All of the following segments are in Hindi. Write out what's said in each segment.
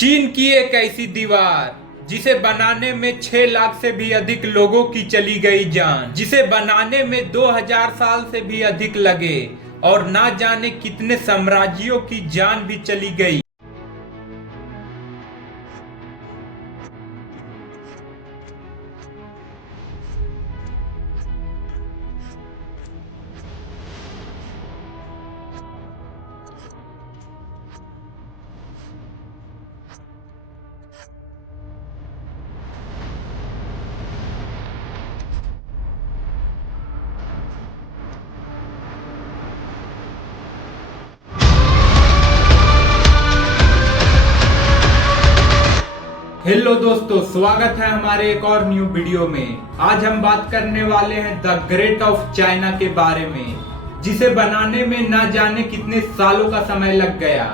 चीन की एक ऐसी दीवार जिसे बनाने में 6 लाख से भी अधिक लोगों की चली गई जान, जिसे बनाने में 2000 साल से भी अधिक लगे और ना जाने कितने साम्राज्यों की जान भी चली गई। हेलो दोस्तों, स्वागत है हमारे एक और न्यू वीडियो में। आज हम बात करने वाले हैं द ग्रेट ऑफ चाइना के बारे में, जिसे बनाने में ना जाने कितने सालों का समय लग गया।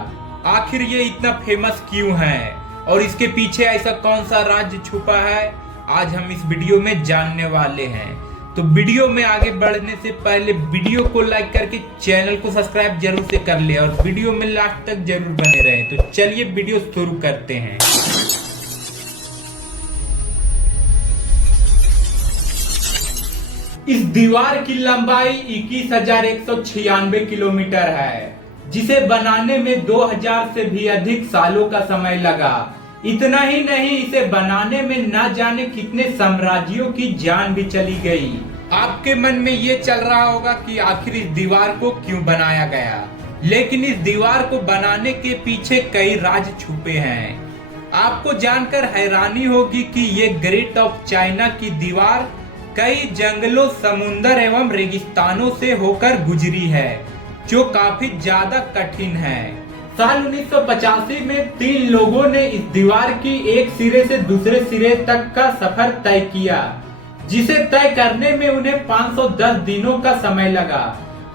आखिर ये इतना फेमस क्यों है और इसके पीछे ऐसा कौन सा राज छुपा है, आज हम इस वीडियो में जानने वाले हैं। तो वीडियो में आगे बढ़ने से पहले वीडियो को लाइक करके चैनल को सब्सक्राइब जरूर से कर ले और वीडियो में लास्ट तक जरूर बने रहे। तो चलिए वीडियो शुरू करते हैं। इस दीवार की लंबाई 21,196 किलोमीटर है, जिसे बनाने में 2000 से भी अधिक सालों का समय लगा। इतना ही नहीं, इसे बनाने में ना जाने कितने साम्राज्यों की जान भी चली गई। आपके मन में ये चल रहा होगा कि आखिर इस दीवार को क्यों बनाया गया, लेकिन इस दीवार को बनाने के पीछे कई राज छुपे हैं। आपको जानकर हैरानी होगी कि ये ग्रेट ऑफ चाइना की दीवार कई जंगलों, समुंदर एवं रेगिस्तानों से होकर गुजरी है, जो काफी ज्यादा कठिन है। साल 1985 में 3 लोगों ने इस दीवार की एक सिरे से दूसरे सिरे तक का सफर तय किया, जिसे तय करने में उन्हें 510 दिनों का समय लगा,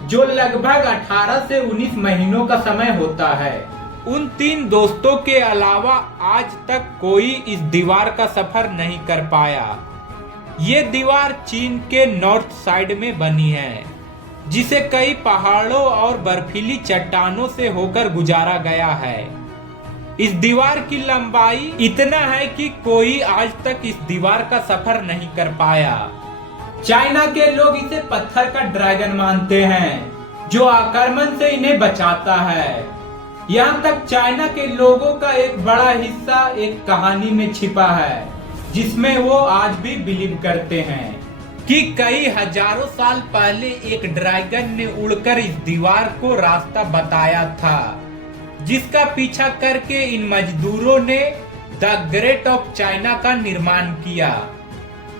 जो लगभग 18 से 19 महीनों का समय होता है। उन 3 दोस्तों के अलावा आज तक कोई इस दीवार का सफर नहीं कर पाया। ये दीवार चीन के नॉर्थ साइड में बनी है, जिसे कई पहाड़ों और बर्फीली चट्टानों से होकर गुजारा गया है। इस दीवार की लंबाई इतना है कि कोई आज तक इस दीवार का सफर नहीं कर पाया। चाइना के लोग इसे पत्थर का ड्रैगन मानते हैं, जो आक्रमण से इन्हें बचाता है। यहाँ तक चाइना के लोगों का एक बड़ा हिस्सा एक कहानी में छिपा है, जिसमें वो आज भी बिलीव करते हैं कि कई हजारों साल पहले एक ड्रैगन ने उड़कर इस दीवार को रास्ता बताया था, जिसका पीछा करके इन मजदूरों ने द ग्रेट ऑफ चाइना का निर्माण किया।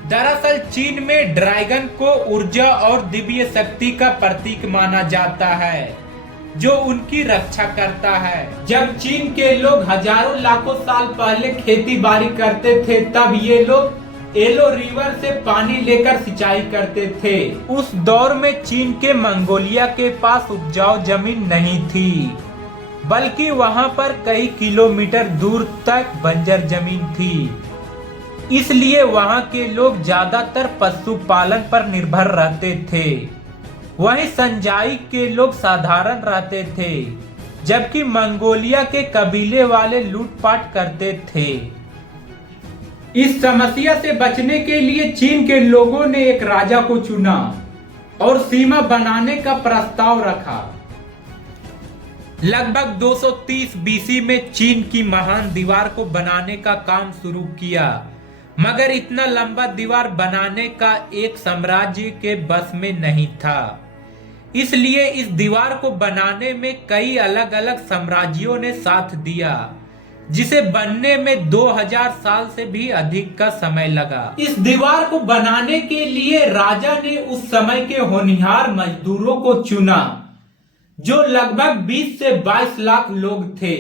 दरअसल चीन में ड्रैगन को ऊर्जा और दिव्य शक्ति का प्रतीक माना जाता है, जो उनकी रक्षा करता है। जब चीन के लोग हजारों लाखों साल पहले खेती बाड़ी करते थे, तब ये लोग एलो रिवर से पानी लेकर सिंचाई करते थे। उस दौर में चीन के मंगोलिया के पास उपजाऊ जमीन नहीं थी, बल्कि वहां पर कई किलोमीटर दूर तक बंजर जमीन थी। इसलिए वहां के लोग ज्यादातर पशुपालन पर निर्भर रहते थे। वहीं संजाई के लोग साधारण रहते थे, जबकि मंगोलिया के कबीले वाले लूटपाट करते थे। इस समस्या से बचने के लिए चीन के लोगों ने एक राजा को चुना और सीमा बनाने का प्रस्ताव रखा। लगभग 230 बीसी में चीन की महान दीवार को बनाने का काम शुरू किया, मगर इतना लंबा दीवार बनाने का एक साम्राज्य के बस में नहीं था। इसलिए इस दीवार को बनाने में कई अलग अलग साम्राज्यों ने साथ दिया, जिसे बनने में 2000 साल से भी अधिक का समय लगा। इस दीवार को बनाने के लिए राजा ने उस समय के होनहार मजदूरों को चुना, जो लगभग 20 से 22 लाख लोग थे।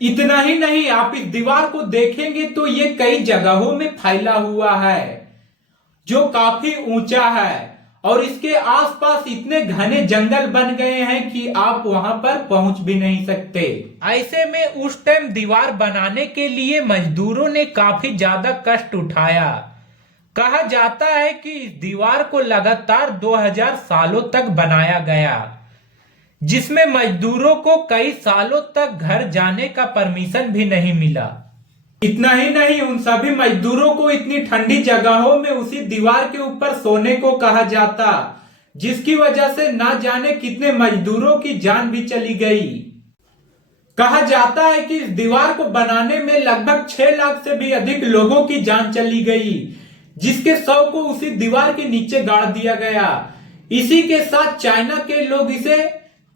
इतना ही नहीं, आप इस दीवार को देखेंगे तो ये कई जगहों में फैला हुआ है, जो काफी ऊंचा है, और इसके आसपास इतने घने जंगल बन गए हैं कि आप वहां पर पहुंच भी नहीं सकते। ऐसे में उस टाइम दीवार बनाने के लिए मजदूरों ने काफी ज्यादा कष्ट उठाया। कहा जाता है कि इस दीवार को लगातार 2000 सालों तक बनाया गया। जिसमें मजदूरों को कई सालों तक घर जाने का परमिशन भी नहीं मिला। इतना ही नहीं, उन सभी मजदूरों को इतनी ठंडी जगहों में उसी दीवार के ऊपर सोने को कहा जाता, जिसकी वजह से ना जाने कितने मजदूरों की जान भी चली गई। कहा जाता है कि इस दीवार को बनाने में लगभग 6 लाख से भी अधिक लोगों की जान चली गई, जिसके शव को उसी दीवार के नीचे गाड़ दिया गया। इसी के साथ चाइना के लोग इसे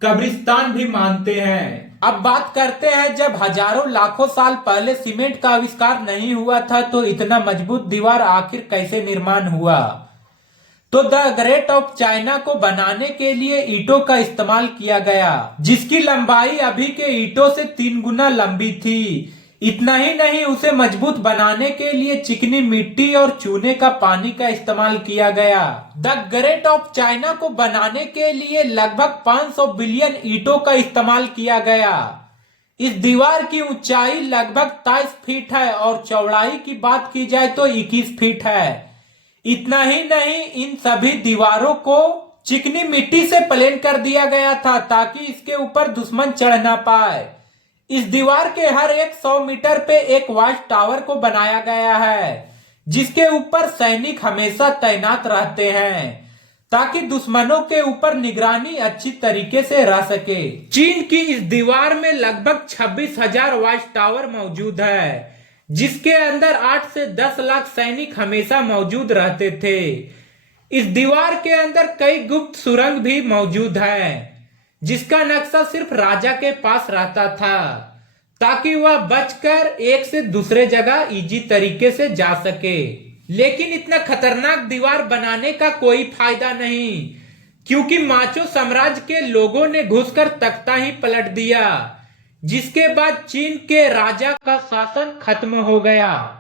कब्रिस्तान भी मानते हैं। अब बात करते हैं, जब हजारों लाखों साल पहले सीमेंट का आविष्कार नहीं हुआ था तो इतना मजबूत दीवार आखिर कैसे निर्माण हुआ। तो द ग्रेट ऑफ चाइना को बनाने के लिए ईंटों का इस्तेमाल किया गया, जिसकी लंबाई अभी के ईंटों से 3 गुना लंबी थी। इतना ही नहीं, उसे मजबूत बनाने के लिए चिकनी मिट्टी और चूने का पानी का इस्तेमाल किया गया। द ग्रेट ऑफ चाइना को बनाने के लिए लगभग 500 बिलियन ईंटों का इस्तेमाल किया गया। इस दीवार की ऊंचाई लगभग 23 फीट है और चौड़ाई की बात की जाए तो 21 फीट है। इतना ही नहीं, इन सभी दीवारों को चिकनी मिट्टी से प्लेन कर दिया गया था ताकि इसके ऊपर दुश्मन चढ़ ना पाए। इस दीवार के हर एक 100 मीटर पे एक वॉच टावर को बनाया गया है, जिसके ऊपर सैनिक हमेशा तैनात रहते हैं ताकि दुश्मनों के ऊपर निगरानी अच्छी तरीके से रह सके। चीन की इस दीवार में लगभग 26,000 वॉच टावर मौजूद है, जिसके अंदर 8 से 10 लाख सैनिक हमेशा मौजूद रहते थे। इस दीवार के अंदर कई गुप्त सुरंग भी मौजूद है, जिसका नक्शा सिर्फ राजा के पास रहता था ताकि वह बचकर एक से दूसरे जगह इजी तरीके से जा सके। लेकिन इतना खतरनाक दीवार बनाने का कोई फायदा नहीं, क्योंकि माचो साम्राज्य के लोगों ने घुसकर तख्ता ही पलट दिया, जिसके बाद चीन के राजा का शासन खत्म हो गया।